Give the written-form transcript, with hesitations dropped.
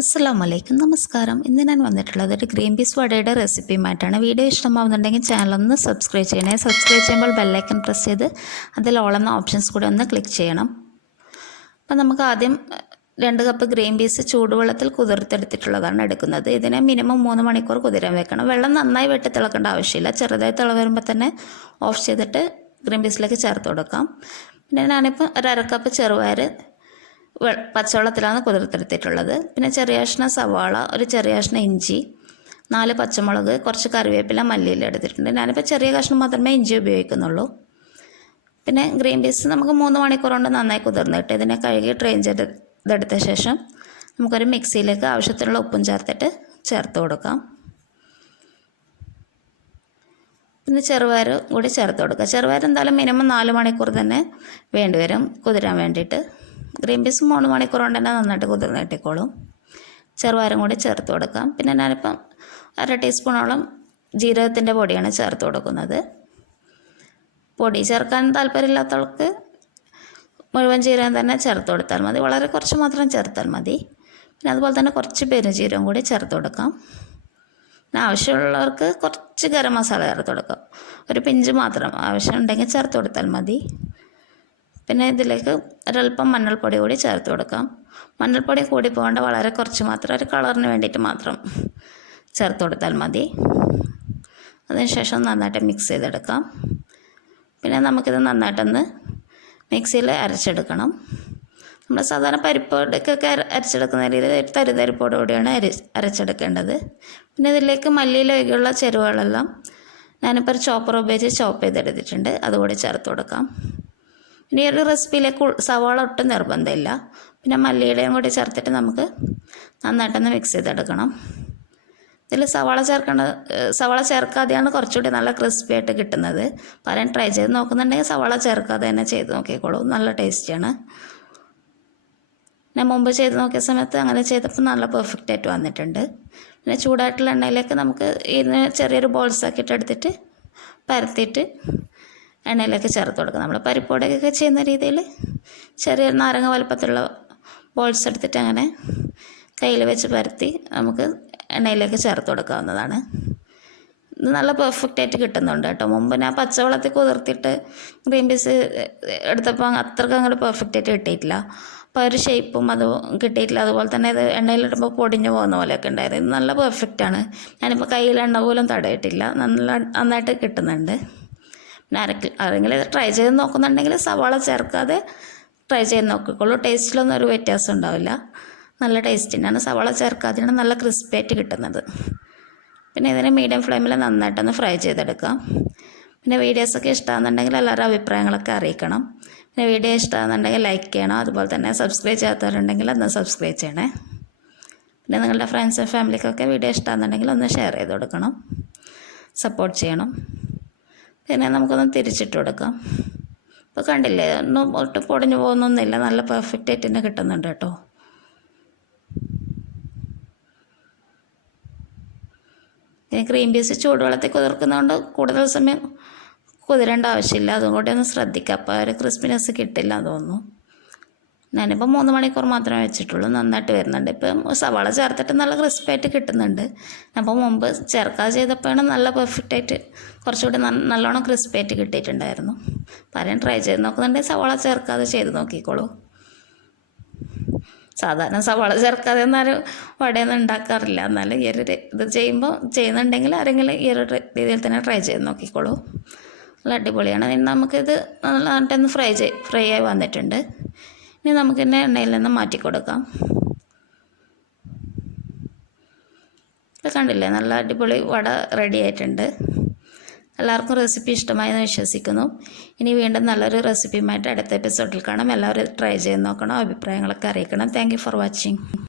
അസ്സലാമലൈക്കും, നമസ്കാരം. ഇന്ന് ഞാൻ വന്നിട്ടുള്ളത് ഒരു ഗ്രീൻ പീസ് വടയുടെ റെസിപ്പിയുമായിട്ടാണ്. വീഡിയോ ഇഷ്ടമാവുന്നുണ്ടെങ്കിൽ ചാനലൊന്ന് സബ്സ്ക്രൈബ് ചെയ്യണേ. സബ്സ്ക്രൈബ് ചെയ്യുമ്പോൾ ബെല്ലൈക്കൺ പ്രസ് ചെയ്ത് അതിൽ ഓൾ എന്ന ഓപ്ഷൻസ് കൂടി ഒന്ന് ക്ലിക്ക് ചെയ്യണം. അപ്പം നമുക്ക് ആദ്യം 2 കപ്പ് ഗ്രീൻ പീസ് ചൂടുവെള്ളത്തിൽ കുതിർത്തെടുത്തിട്ടുള്ളതാണ് എടുക്കുന്നത്. ഇതിനെ മിനിമം 3 മണിക്കൂർ കുതിരാൻ വെക്കണം. വെള്ളം നന്നായി വെട്ടി തിളക്കേണ്ട ആവശ്യമില്ല. ചെറുതായി തിള വരുമ്പോൾ തന്നെ ഓഫ് ചെയ്തിട്ട് ഗ്രീൻ പീസിലേക്ക് ചേർത്ത് കൊടുക്കാം. പിന്നെ ഞാനിപ്പോൾ ഒരു 1/2 കപ്പ് ചെറുപയർ പച്ചവെള്ളത്തിലാണ് കുതിർത്തെടുത്തിട്ടുള്ളത്. പിന്നെ ചെറിയ കഷ്ണം സവാള, ഒരു ചെറിയ കഷ്ണം ഇഞ്ചി, 4 പച്ചമുളക്, കുറച്ച് കറിവേപ്പില, മല്ലിയില എടുത്തിട്ടുണ്ട്. ഞാനിപ്പോൾ ചെറിയ കഷ്ണം മാത്രമേ ഇഞ്ചി ഉപയോഗിക്കുന്നുള്ളൂ. പിന്നെ ഗ്രീൻ പീസ് നമുക്ക് 3 മണിക്കൂർ കൊണ്ട് നന്നായി കുതിർന്നിട്ട് ഇതിനെ കഴുകി ഡ്രെയിൻ ചെയ്തെടുത്ത ശേഷം നമുക്കൊരു മിക്സിയിലേക്ക് ആവശ്യത്തിനുള്ള ഉപ്പും ചേർത്ത് കൊടുക്കാം. പിന്നെ ചെറുപയർ കൂടി ചേർത്ത് കൊടുക്കുക. ചെറുപയർ എന്തായാലും മിനിമം 4 മണിക്കൂർ തന്നെ വേണ്ടിവരും കുതിരാൻ വേണ്ടിയിട്ട്. ഗ്രീൻ പീസ് 3 മണിക്കൂർ കൊണ്ട് തന്നെ നന്നായിട്ട് കുതിർന്ന് കിട്ടിക്കോളും. ചെറുപയറും കൂടി ചേർത്ത് കൊടുക്കാം. പിന്നെ ഞാനിപ്പം 1/2 ടീസ്പൂണോളം ജീരകത്തിൻ്റെ പൊടിയാണ് ചേർത്ത് കൊടുക്കുന്നത്. പൊടി ചേർക്കാൻ താല്പര്യമില്ലാത്തവർക്ക് മുഴുവൻ ജീരകം തന്നെ ചേർത്ത് കൊടുത്താൽ മതി. വളരെ കുറച്ച് മാത്രം ചേർത്താൽ മതി. പിന്നെ അതുപോലെ തന്നെ കുറച്ച് പെരുംജീരകം കൂടി ചേർത്ത് കൊടുക്കാം. പിന്നെ ആവശ്യമുള്ളവർക്ക് കുറച്ച് ഗരം മസാല ചേർത്ത് കൊടുക്കാം. ഒരു പിഞ്ച് മാത്രം ആവശ്യമുണ്ടെങ്കിൽ ചേർത്ത് കൊടുത്താൽ മതി. പിന്നെ ഇതിലേക്ക് ഒരല്പം മഞ്ഞൾപ്പൊടി കൂടി ചേർത്ത് കൊടുക്കാം. മഞ്ഞൾപ്പൊടി കൂടി പോകേണ്ട, വളരെ കുറച്ച് മാത്രം, ഒരു കളറിന് വേണ്ടിയിട്ട് മാത്രം ചേർത്ത് കൊടുത്താൽ മതി. അതിനുശേഷം നന്നായിട്ട് മിക്സ് ചെയ്തെടുക്കാം. പിന്നെ നമുക്കിത് നന്നായിട്ടൊന്ന് മിക്സിയിൽ അരച്ചെടുക്കണം. നമ്മൾ സാധാരണ പരിപ്പോടൊക്കെ അരച്ചെടുക്കുന്ന രീതിയിൽ തരിതരിപ്പോടുകൂടിയാണ് അരച്ചെടുക്കേണ്ടത്. പിന്നെ ഇതിലേക്ക് മല്ലിയില ഒഴികെയുള്ള ചേരുവകളെല്ലാം ഞാനിപ്പോൾ ഒരു ചോപ്പർ ഉപയോഗിച്ച് ചോപ്പ് ചെയ്തെടുത്തിട്ടുണ്ട്. അതുകൂടി ചേർത്ത് കൊടുക്കാം. പിന്നെ ഈ ഒരു റെസിപ്പിയിലേക്ക് സവാള ഒട്ടും നിർബന്ധമില്ല. പിന്നെ മല്ലിയിലയും കൂടി ചേർത്തിട്ട് നമുക്ക് നന്നായിട്ടൊന്ന് മിക്സ് ചെയ്തെടുക്കണം. ഇതിൽ സവാള ചേർക്കാതെയാണ് കുറച്ചുകൂടി നല്ല ക്രിസ്പി ആയിട്ട് കിട്ടുന്നത്. പലരും ട്രൈ ചെയ്ത് നോക്കുന്നുണ്ടെങ്കിൽ സവാള ചേർക്കാതെ തന്നെ ചെയ്ത് നോക്കിക്കോളൂ, നല്ല ടേസ്റ്റിയാണ്. ഞാൻ മുമ്പ് ചെയ്ത് നോക്കിയ സമയത്ത് അങ്ങനെ ചെയ്തപ്പോൾ നല്ല പെർഫെക്റ്റ് ആയിട്ട് വന്നിട്ടുണ്ട്. പിന്നെ ചൂടായിട്ടുള്ള എണ്ണയിലേക്ക് നമുക്ക് ഇതിന് ചെറിയൊരു ബോൾസ് ആക്കിയിട്ട് എടുത്തിട്ട് പരത്തിയിട്ട് എണ്ണയിലേക്ക് ചേർത്ത് കൊടുക്കുക. നമ്മൾ പരിപ്പോടൊക്കെ ചെയ്യുന്ന രീതിയിൽ ചെറിയ നാരങ്ങ വലുപ്പത്തിലുള്ള ബോൾസ് എടുത്തിട്ട് അങ്ങനെ കയ്യിൽ വെച്ച് പരത്തി നമുക്ക് എണ്ണയിലേക്ക് ചേർത്ത് കൊടുക്കാവുന്നതാണ്. ഇത് നല്ല പെർഫെക്റ്റ് ആയിട്ട് കിട്ടുന്നുണ്ട് കേട്ടോ. മുമ്പ് ഞാൻ പച്ചവെള്ളത്തിൽ കുതിർത്തിട്ട് ഗ്രീൻ പീസ് എടുത്തപ്പോൾ അത്രയ്ക്ക് അങ്ങോട്ട് പെർഫെക്റ്റ് ആയിട്ട് കിട്ടിയിട്ടില്ല. അപ്പോൾ ഒരു ഷേപ്പും അത് കിട്ടിയിട്ടില്ല. അതുപോലെ തന്നെ ഇത് എണ്ണയിലിടുമ്പോൾ പൊടിഞ്ഞു പോകുന്ന പോലെയൊക്കെ ഉണ്ടായിരുന്നു. ഇത് നല്ല പെർഫെക്റ്റാണ്. ഞാനിപ്പോൾ കയ്യിൽ എണ്ണ പോലും തടയിട്ടില്ല. നന്നായിട്ട് കിട്ടുന്നുണ്ട്. പിന്നെ ആരെങ്കിലും ഇത് ട്രൈ ചെയ്ത് നോക്കുന്നുണ്ടെങ്കിൽ സവാള ചേർക്കാതെ ട്രൈ ചെയ്ത് നോക്കിക്കോളൂ. ടേസ്റ്റിലൊന്നും ഒരു വ്യത്യാസം ഉണ്ടാവില്ല. നല്ല ടേസ്റ്റിനാണ്. സവാള ചേർക്കാതെയാണ് നല്ല ക്രിസ്പി ആയിട്ട് കിട്ടുന്നത്. പിന്നെ ഇതിനെ മീഡിയം ഫ്ലെയിമിൽ നന്നായിട്ടൊന്ന് ഫ്രൈ ചെയ്തെടുക്കാം. പിന്നെ വീഡിയോസൊക്കെ ഇഷ്ടമാണെന്നുണ്ടെങ്കിൽ എല്ലാവരും അഭിപ്രായങ്ങളൊക്കെ അറിയിക്കണം. പിന്നെ വീഡിയോ ഇഷ്ടമാണെന്നുണ്ടെങ്കിൽ ലൈക്ക് ചെയ്യണം. അതുപോലെ തന്നെ സബ്സ്ക്രൈബ് ചെയ്യാത്തവരുണ്ടെങ്കിൽ ഒന്ന് സബ്സ്ക്രൈബ് ചെയ്യണേ. പിന്നെ നിങ്ങളുടെ ഫ്രണ്ട്സ് ആൻഡ് ഫാമിലിക്കൊക്കെ വീഡിയോ ഇഷ്ടമാണെന്നുണ്ടെങ്കിൽ ഒന്ന് ഷെയർ ചെയ്ത് കൊടുക്കണം, സപ്പോർട്ട് ചെയ്യണം. പിന്നെ നമുക്കൊന്ന് തിരിച്ചിട്ട് കൊടുക്കാം. ഇപ്പോൾ കണ്ടില്ലേ, ഒട്ടും പൊടിഞ്ഞു പോകുന്നൊന്നുമില്ല. നല്ല പെർഫെക്റ്റ് ആയിട്ട് തന്നെ കിട്ടുന്നുണ്ട് കേട്ടോ. പിന്നെ ഗ്രീൻ പീസ് ചൂടുവെള്ളത്തിൽ കുതിർക്കുന്നതുകൊണ്ട് കൂടുതൽ സമയം കുതിരേണ്ട ആവശ്യമില്ല. അതുകൊണ്ട് ഒന്ന് ശ്രദ്ധിക്കുക. അപ്പോൾ ഒരു ക്രിസ്പിനെസ് കിട്ടില്ല തോന്നുന്നു. ഞാനിപ്പോൾ 3 മണിക്കൂർ മാത്രമേ വെച്ചിട്ടുള്ളൂ. നന്നായിട്ട് വരുന്നുണ്ട്. ഇപ്പം സവാള ചേർത്തിട്ട് നല്ല ക്രിസ്പായിട്ട് കിട്ടുന്നുണ്ട്. അപ്പോൾ മുമ്പ് ചേർക്കാതെ ചെയ്തപ്പോഴാണ് നല്ല പെർഫെക്റ്റായിട്ട് കുറച്ചുകൂടി നല്ലോണം ക്രിസ്പായിട്ട് കിട്ടിയിട്ടുണ്ടായിരുന്നു. പലരും ട്രൈ ചെയ്ത് നോക്കുന്നുണ്ടെങ്കിൽ സവാള ചേർക്കാതെ ചെയ്ത് നോക്കിക്കോളൂ. സാധാരണ സവാള ചേർക്കാതെ എന്നാലും വടയൊന്നും ഉണ്ടാക്കാറില്ല. എന്നാലും ഈ ഒരു ഇത് ചെയ്യുന്നുണ്ടെങ്കിൽ ആരെങ്കിലും ഈ ഒരു രീതിയിൽ തന്നെ ട്രൈ ചെയ്ത് നോക്കിക്കോളൂ. നല്ല അടിപൊളിയാണ്. ഇനി നമുക്കിത് നന്നായിട്ടൊന്ന് ഫ്രൈ ആയി വന്നിട്ടുണ്ട്. ഇനി നമുക്കിന്നെ എണ്ണയിൽ നിന്ന് മാറ്റി കൊടുക്കാം. ഇത് കണ്ടില്ലേ, നല്ല അടിപൊളി വട റെഡി ആയിട്ടുണ്ട്. എല്ലാവർക്കും റെസിപ്പി ഇഷ്ടമായെന്ന് വിശ്വസിക്കുന്നു. ഇനി വീണ്ടും നല്ലൊരു റെസിപ്പിയുമായിട്ട് അടുത്ത എപ്പിസോഡിൽ കാണാം. എല്ലാവരും ട്രൈ ചെയ്ത് നോക്കണം, അഭിപ്രായങ്ങളൊക്കെ അറിയിക്കണം. Thank you for watching.